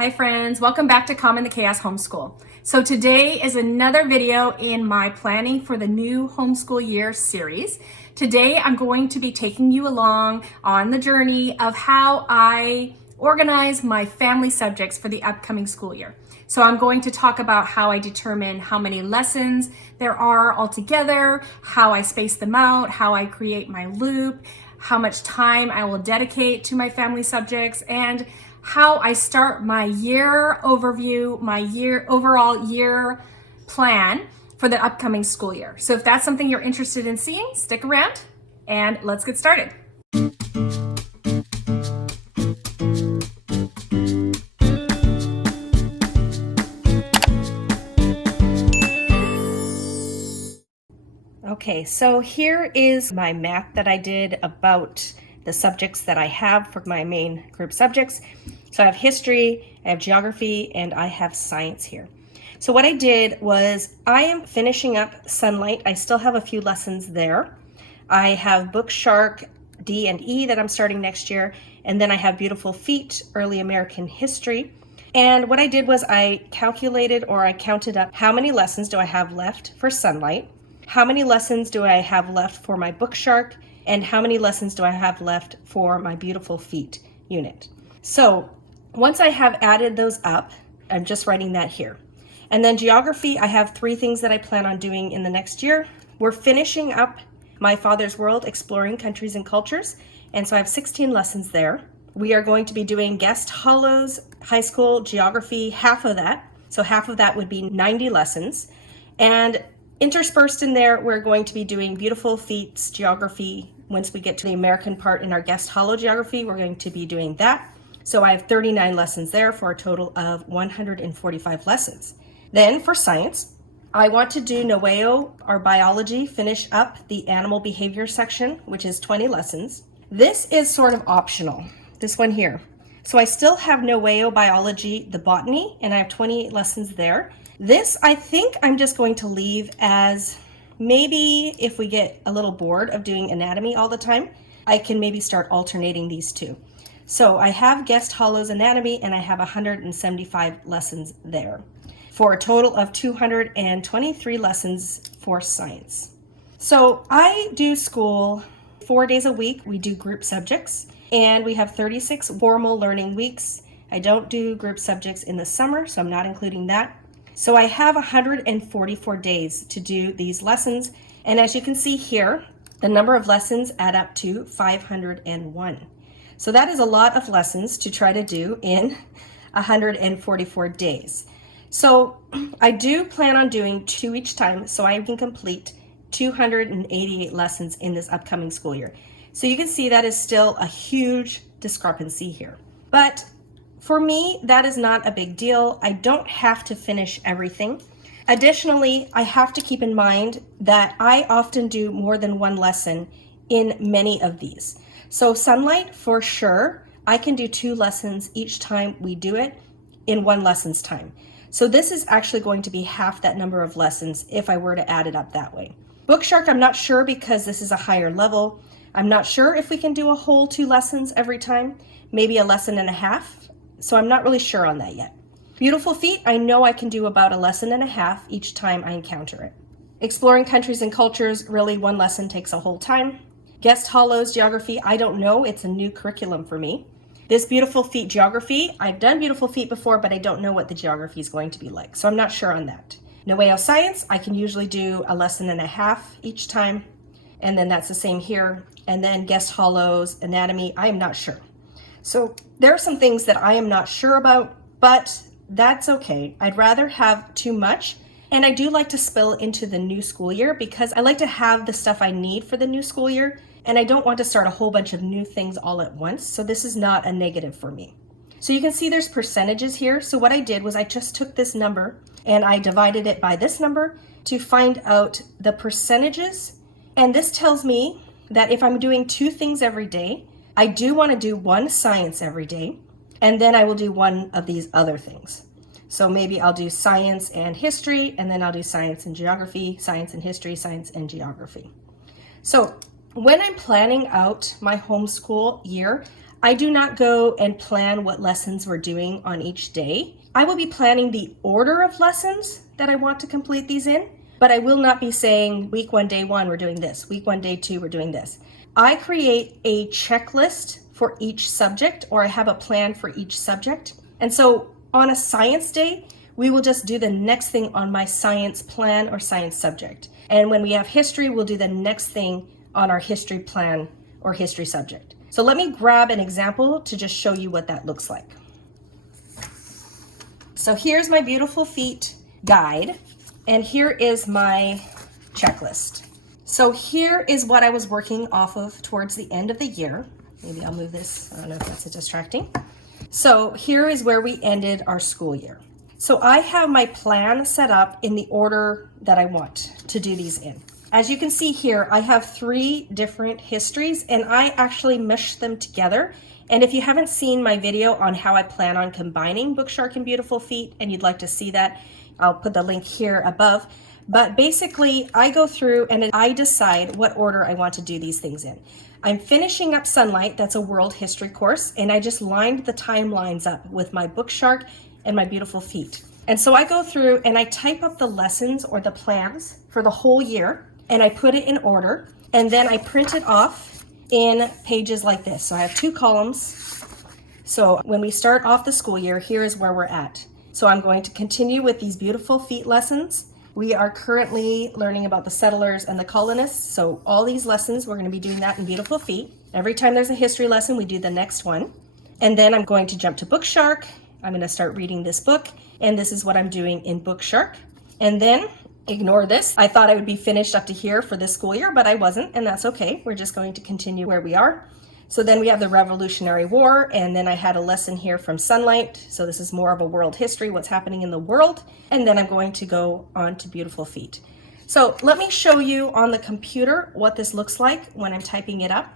Hi friends, welcome back to Calm in the Chaos Homeschool. So today is another video in my planning for the new homeschool year series. Today I'm going to be taking you along on the journey of how I organize my family subjects for the upcoming school year. So I'm going to talk about how I determine how many lessons there are altogether, how I space them out, how I create my loop, how much time I will dedicate to my family subjects, and how I start my year overview, my overall year plan for the upcoming school year. So if that's something you're interested in seeing, stick around and let's get started. Okay, so here is my map that I did about the subjects that I have for my main group subjects. So I have history, I have geography, and I have science here. So what I did was I am finishing up Sunlight. I still have a few lessons there. I have Book Shark, D and E that I'm starting next year. And then I have Beautiful Feet, Early American History. And what I did was I calculated, or I counted up, how many lessons do I have left for Sunlight? How many lessons do I have left for my Book Shark? And how many lessons do I have left for my Beautiful Feet unit? So once I have added those up, I'm just writing that here. And then geography, I have 3 things that I plan on doing in the next year. We're finishing up My Father's World, Exploring Countries and Cultures. And so I have 16 lessons there. We are going to be doing Guest Hollows, high school geography, half of that. So half of that would be 90 lessons. And interspersed in there, we're going to be doing Beautiful Feet's geography. Once we get to the American part in our Guest Hollow geography, we're going to be doing that. So I have 39 lessons there for a total of 145 lessons. Then for science, I want to do Noeo, our biology, finish up the animal behavior section, which is 20 lessons. This is sort of optional, this one here. So I still have Noeo biology, the botany, and I have 28 lessons there. This, I think I'm just going to leave as maybe if we get a little bored of doing anatomy all the time, I can maybe start alternating these two. So I have Guest Hollows anatomy and I have 175 lessons there for a total of 223 lessons for science. So I do school 4 days a week. We do group subjects and we have 36 formal learning weeks. I don't do group subjects in the summer, so I'm not including that. So I have 144 days to do these lessons. And as you can see here, the number of lessons add up to 501. So that is a lot of lessons to try to do in 144 days. So I do plan on doing 2 each time so I can complete 288 lessons in this upcoming school year. So you can see that is still a huge discrepancy here. But for me, that is not a big deal. I don't have to finish everything. Additionally, I have to keep in mind that I often do more than one lesson in many of these. So Sunlight, for sure, I can do 2 lessons each time we do it in 1 lesson's time. So this is actually going to be half that number of lessons if I were to add it up that way. Book Shark, I'm not sure because this is a higher level. I'm not sure if we can do a whole 2 lessons every time, maybe a lesson and a half. So I'm not really sure on that yet. Beautiful Feet, I know I can do about a lesson and a half each time I encounter it. Exploring Countries and Cultures, really 1 lesson takes a whole time. Guest Hollows geography, I don't know, it's a new curriculum for me. This Beautiful Feet geography, I've done Beautiful Feet before, but I don't know what the geography is going to be like, so I'm not sure on that. Noeo Science, I can usually do a lesson and a half each time, and then that's the same here. And then Guest Hollows anatomy, I am not sure. So there are some things that I am not sure about, but that's okay. I'd rather have too much. And I do like to spill into the new school year because I like to have the stuff I need for the new school year. And I don't want to start a whole bunch of new things all at once. So this is not a negative for me. So you can see there's percentages here. So what I did was I just took this number and I divided it by this number to find out the percentages. And this tells me that if I'm doing 2 things every day, I do want to do 1 science every day, and then I will do 1 of these other things. So maybe I'll do science and history, and then I'll do science and geography, science and history, science and geography. So when I'm planning out my homeschool year, I do not go and plan what lessons we're doing on each day. I will be planning the order of lessons that I want to complete these in, but I will not be saying week 1, day 1, we're doing this. Week 1, day 2, we're doing this. I create a checklist for each subject, or I have a plan for each subject. And so on a science day, we will just do the next thing on my science plan or science subject. And when we have history, we'll do the next thing on our history plan or history subject. So let me grab an example to just show you what that looks like. So here's my Beautiful Feet guide, and here is my checklist. So here is what I was working off of towards the end of the year. Maybe I'll move this, I don't know if that's distracting. So here is where we ended our school year. So I have my plan set up in the order that I want to do these in. As you can see here, I have 3 different histories, and I actually meshed them together. And if you haven't seen my video on how I plan on combining Bookshark and Beautiful Feet, and you'd like to see that, I'll put the link here above. But basically, I go through and I decide what order I want to do these things in. I'm finishing up Sunlight, that's a world history course, and I just lined the timelines up with my Bookshark and my Beautiful Feet. And so I go through and I type up the lessons or the plans for the whole year, and I put it in order, and then I print it off in pages like this. So I have 2 columns. So when we start off the school year, here is where we're at. So I'm going to continue with these Beautiful Feet lessons. We are currently learning about the settlers and the colonists. So all these lessons, we're going to be doing that in Beautiful Feet. Every time there's a history lesson, we do the next one. And then I'm going to jump to Bookshark. I'm going to start reading this book, and this is what I'm doing in Bookshark. And then ignore this. I thought I would be finished up to here for this school year, but I wasn't, and that's okay. We're just going to continue where we are. So then we have the Revolutionary War, and then I had a lesson here from Sunlight. So this is more of a world history, what's happening in the world. And then I'm going to go on to Beautiful Feet. So let me show you on the computer what this looks like when I'm typing it up.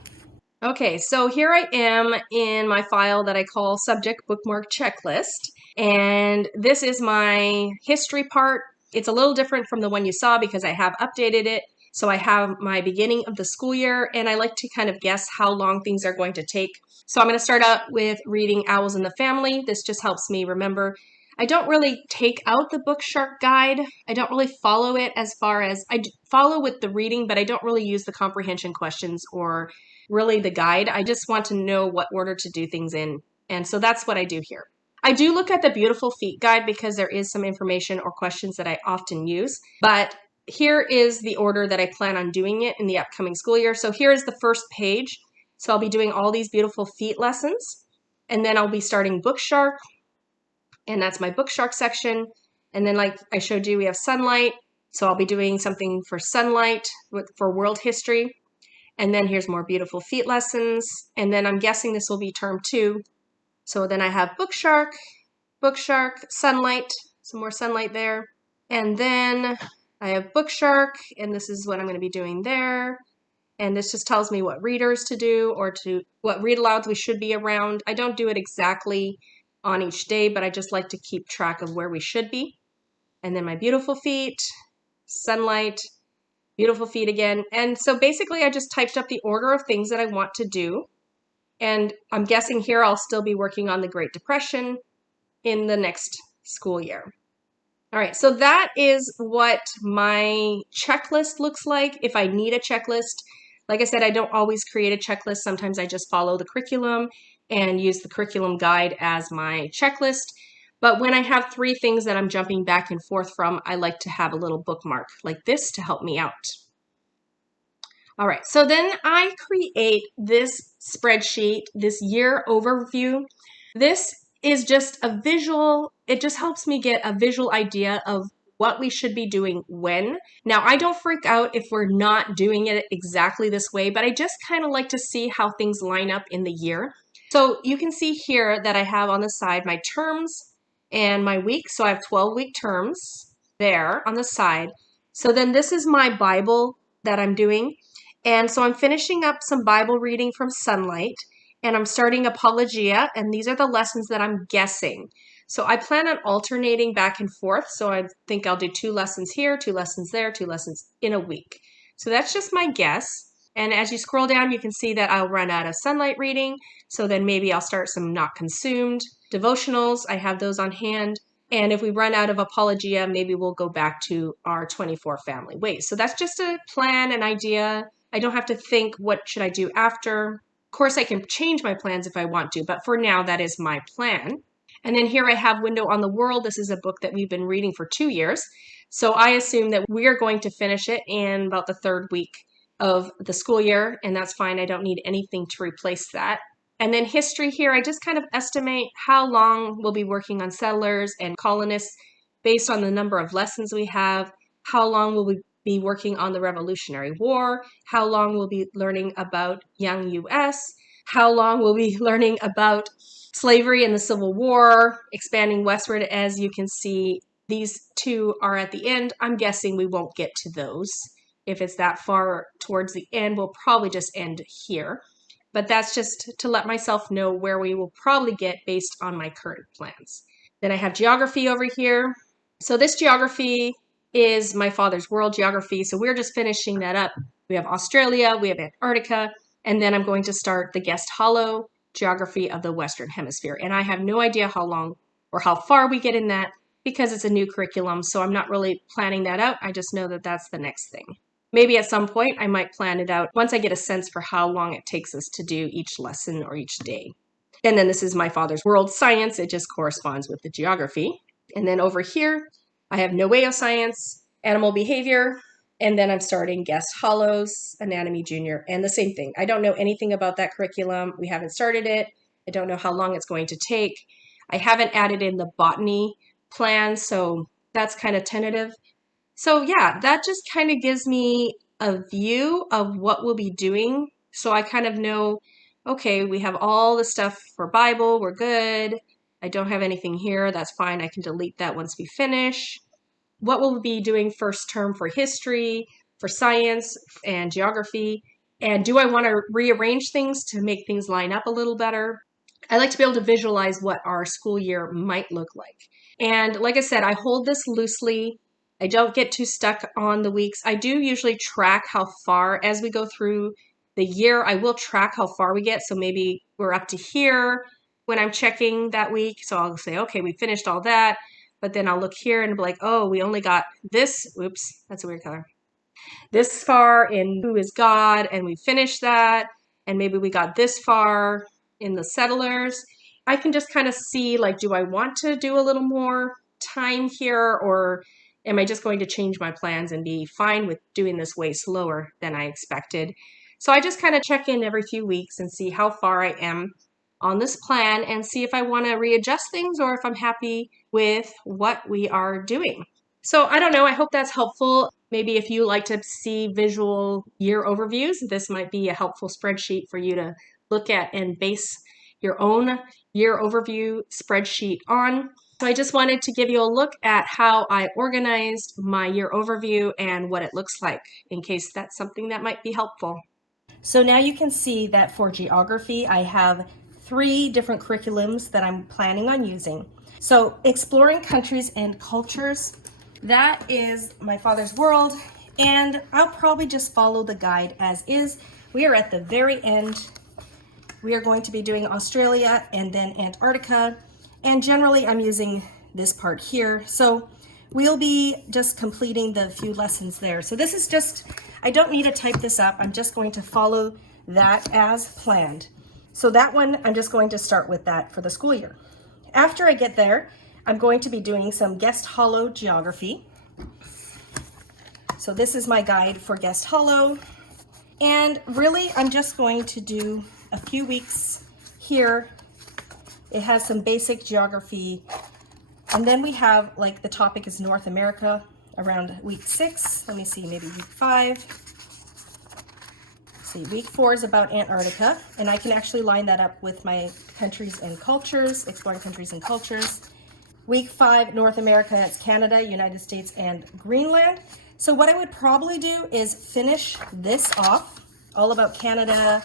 Okay, so here I am in my file that I call Subject Bookmark Checklist. And this is my history part. It's a little different from the one you saw because I have updated it. So I have my beginning of the school year, and I like to kind of guess how long things are going to take. So I'm going to start out with reading Owls in the Family. This just helps me remember. I don't really take out the Bookshark guide. I don't really follow it as far as I follow with the reading, but I don't really use the comprehension questions or really the guide. I just want to know what order to do things in. And so that's what I do here. I do look at the Beautiful Feet guide because there is some information or questions that I often use, but here is the order that I plan on doing it in the upcoming school year. So here is the first page. So I'll be doing all these Beautiful Feet lessons, and then I'll be starting Bookshark, and that's my Bookshark section. And then like I showed you, we have Sunlight. So I'll be doing something for Sunlight for world history. And then here's more Beautiful Feet lessons. And then I'm guessing this will be term 2. So then I have Bookshark, Bookshark, Sunlight, some more Sunlight there. And then I have Bookshark, and this is what I'm going to be doing there. And this just tells me what readers to do or what read alouds we should be around. I don't do it exactly on each day, but I just like to keep track of where we should be. And then my Beautiful Feet, Sunlight, Beautiful Feet again. And so basically I just typed up the order of things that I want to do. And I'm guessing here I'll still be working on the Great Depression in the next school year. All right, so that is what my checklist looks like if I need a checklist. Like I said, I don't always create a checklist. Sometimes I just follow the curriculum and use the curriculum guide as my checklist. But when I have 3 things that I'm jumping back and forth from, I like to have a little bookmark like this to help me out. All right, so then I create this spreadsheet, this year overview. This is just a visual, it just helps me get a visual idea of what we should be doing when. Now, I don't freak out if we're not doing it exactly this way, but I just kind of like to see how things line up in the year. So you can see here that I have on the side my terms and my weeks. So I have 12-week terms there on the side. So then this is my Bible that I'm doing. And so I'm finishing up some Bible reading from Sunlight, and I'm starting Apologia, and these are the lessons that I'm guessing. So I plan on alternating back and forth, so I think I'll do 2 lessons here, 2 lessons there, 2 lessons in a week. So that's just my guess. And as you scroll down, you can see that I'll run out of sunlight reading. So then maybe I'll start some not consumed devotionals. I have those on hand. And if we run out of Apologia, maybe we'll go back to our 24 family ways. So that's just a plan, an idea. I don't have to think, what should I do after? Of course, I can change my plans if I want to, but for now, that is my plan. And then here I have Window on the World. This is a book that we've been reading for 2 years. So I assume that we are going to finish it in about the 3rd week of the school year, and that's fine. I don't need anything to replace that. And then history here, I just kind of estimate how long we'll be working on settlers and colonists based on the number of lessons we have, how long will we be working on the Revolutionary War, how long we'll be learning about young US, how long we'll be learning about slavery and the Civil War, expanding westward. As you can see, these 2 are at the end. I'm guessing we won't get to those. If it's that far towards the end, we'll probably just end here. But that's just to let myself know where we will probably get based on my current plans. Then I have geography over here. So this geography is my father's world geography. So we're just finishing that up. We have Australia, we have Antarctica, and then I'm going to start the guest hollow geography of the Western Hemisphere. And I have no idea how long or how far we get in that because it's a new curriculum. So I'm not really planning that out. I just know that that's the next thing. Maybe at some point I might plan it out once I get a sense for how long it takes us to do each lesson or each day. And then this is my father's world science. It just corresponds with the geography. And then over here, I have Noeo science, animal behavior, and then I'm starting guest hollows, anatomy junior, and the same thing. I don't know anything about that curriculum. We haven't started it. I don't know how long it's going to take. I haven't added in the botany plan, so that's kind of tentative. So yeah, that just kind of gives me a view of what we'll be doing. So I kind of know, okay, we have all the stuff for Bible, we're good. I don't have anything here, that's fine. I can delete that once we finish. What we'll be doing first term for history, for science and geography. And do I want to rearrange things to make things line up a little better? I like to be able to visualize what our school year might look like. And like I said, I hold this loosely. I don't get too stuck on the weeks. I do usually track how far as we go through the year. I will track how far we get. So maybe we're up to here when I'm checking that week. So I'll say, okay, we finished all that. But then I'll look here and be like, oh, we only got this. Oops, that's a weird color. This far in Who is God, and we finished that. And maybe we got this far in the settlers. I can just kind of see, like, do I want to do a little more time here, or am I just going to change my plans and be fine with doing this way slower than I expected? So I just kind of check in every few weeks and see how far I am on this plan and see if I want to readjust things or if I'm happy with what we are doing. So I don't know. I hope that's helpful. Maybe if you like to see visual year overviews, this might be a helpful spreadsheet for you to look at and base your own year overview spreadsheet on. So I just wanted to give you a look at how I organized my year overview and what it looks like, in case that's something that might be helpful. So now you can see that for geography, I have 3 different curriculums that I'm planning on using. So exploring countries and cultures, that is my father's world, and I'll probably just follow the guide as is. We are at the very end. We are going to be doing Australia and then Antarctica, and generally I'm using this part here. So we'll be just completing the few lessons there. So this is just, I don't need to type this up. I'm just going to follow that as planned. So that one, I'm just going to start with that for the school year. After I get there, I'm going to be doing some guest hollow geography. So this is my guide for guest hollow. And really, I'm just going to do a few weeks here. It has some basic geography. And then we have, like, the topic is North America around week 6. Let me see, maybe week 5. See, week 4 is about Antarctica, and I can actually line that up with my countries and cultures, exploring countries and cultures. Week 5, North America, that's Canada, United States, and Greenland. So what I would probably do is finish this off, all about Canada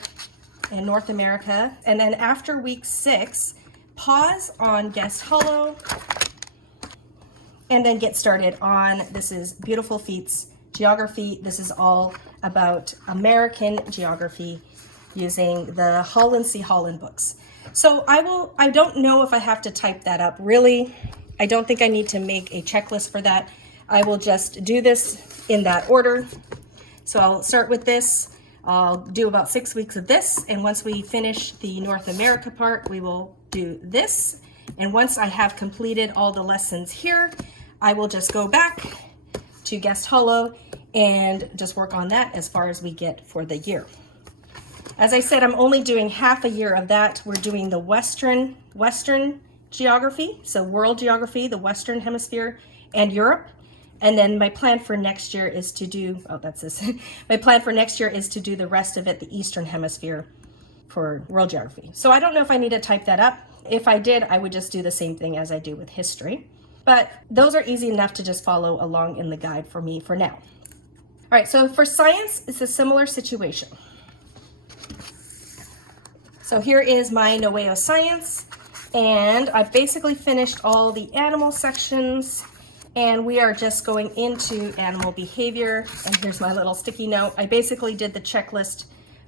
and North America, and then after week 6, pause on Guest Hollow, and then get started on, this is Beautiful Feats geography. This is all about American geography using the Holland C. Holland books. So I don't know if I have to type that up. Really, I don't think I need to make a checklist for that. I will just do this in that order. So I'll start with this. I'll do about 6 weeks of this. And once we finish the North America part, we will do this. And once I have completed all the lessons here, I will just go back to Guest Hollow and just work on that as far as we get for the year. As I said, I'm only doing half a year of that. We're doing the Western geography, so world geography, the Western Hemisphere, and Europe. And then my plan for next year is to do, my plan for next year is to do the rest of it, the Eastern Hemisphere for world geography. So I don't know if I need to type that up. If I did, I would just do the same thing as I do with history. But those are easy enough to just follow along in the guide for me for now. All right, so for science, it's a similar situation. So here is my Noeo Science, and I've basically finished all the animal sections. And we are just going into animal behavior. And here's my little sticky note. I basically did the checklist,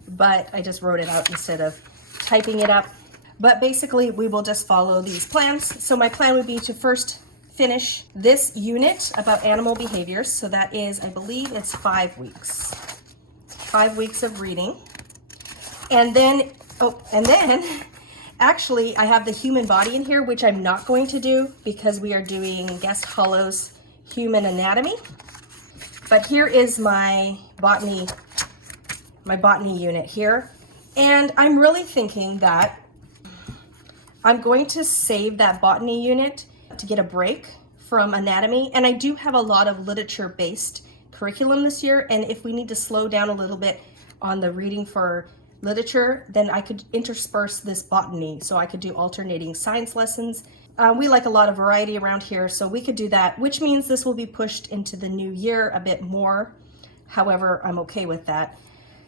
but I just wrote it out instead of typing it up. But basically, we will just follow these plans. So my plan would be to first finish this unit about animal behaviors. So that is, I believe it's 5 weeks. 5 weeks of reading. And then, actually, I have the human body in here, which I'm not going to do because we are doing Guest Hollow's human anatomy. But here is my botany unit here. And I'm really thinking that I'm going to save that botany unit to get a break from anatomy. And I do have a lot of literature-based curriculum this year. And if we need to slow down a little bit on the reading for literature, then I could intersperse this botany. So I could do alternating science lessons. We like a lot of variety around here, so we could do that, which means this will be pushed into the new year a bit more. However, I'm okay with that.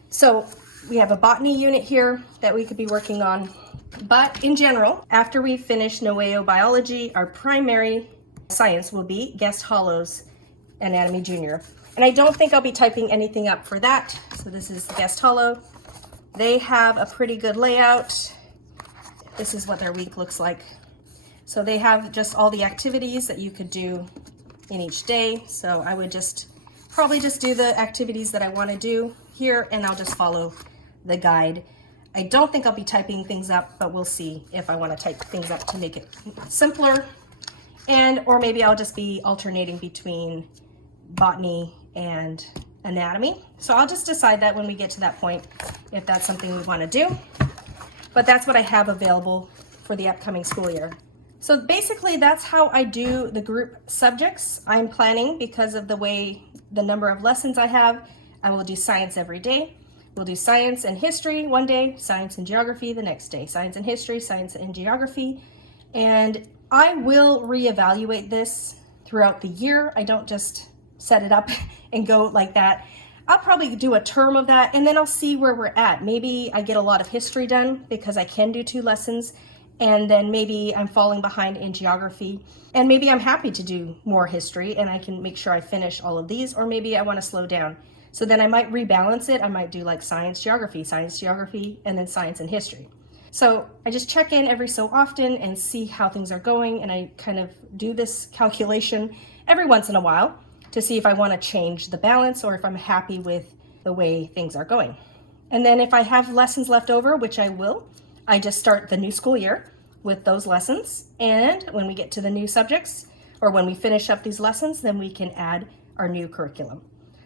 So we have a botany unit here that we could be working on. But in general, after we finish Noeo biology, our primary science will be Guest Hollow's Anatomy Junior. And I don't think I'll be typing anything up for that. So this is Guest Hollow. They have a pretty good layout. This is what their week looks like. So they have just all the activities that you could do in each day. So I would probably just do the activities that I want to do here, and I'll just follow the guide. I don't think I'll be typing things up, but we'll see if I want to type things up to make it simpler. Or maybe I'll just be alternating between botany and anatomy. So I'll just decide that when we get to that point, if that's something we want to do. But that's what I have available for the upcoming school year. So basically that's how I do the group subjects. I'm planning because of the number of lessons I have. I will do science every day. We'll do science and history one day, science and geography the next day, science and history, science and geography. And I will reevaluate this throughout the year. I don't just set it up and go like that. I'll probably do a term of that, and then I'll see where we're at. Maybe I get a lot of history done because I can do 2 lessons, and then maybe I'm falling behind in geography, and maybe I'm happy to do more history and I can make sure I finish all of these, or maybe I want to slow down. So then I might rebalance it. I might do like science, geography, and then science and history. So I just check in every so often and see how things are going, and I kind of do this calculation every once in a while to see if I want to change the balance or if I'm happy with the way things are going. And then if I have lessons left over, which I will, I just start the new school year with those lessons. And when we get to the new subjects, or when we finish up these lessons, then we can add our new curriculum.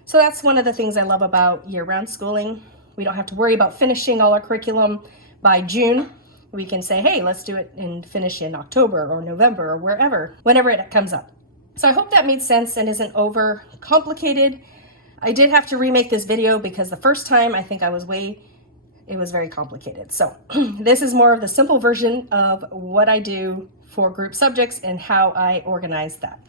So that's one of the things I love about year-round schooling. We don't have to worry about finishing all our curriculum by June. We can say, hey, let's do it and finish in October or November or whenever it comes up. So I hope that made sense and isn't over complicated. I did have to remake this video because the first time I think it was very complicated. So this is more of the simple version of what I do for group subjects and how I organize that.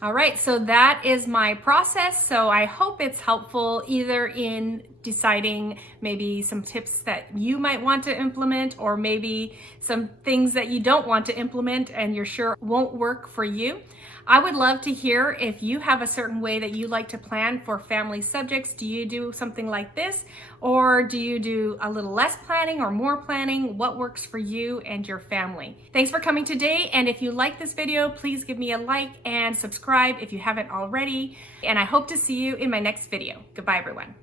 All right, so that is my process. So I hope it's helpful either in deciding maybe some tips that you might want to implement, or maybe some things that you don't want to implement and you're sure won't work for you. I would love to hear if you have a certain way that you like to plan for family subjects. Do you do something like this, or do you do a little less planning or more planning? What works for you and your family? Thanks for coming today, and if you like this video, please give me a like and subscribe if you haven't already, and I hope to see you in my next video. Goodbye, everyone.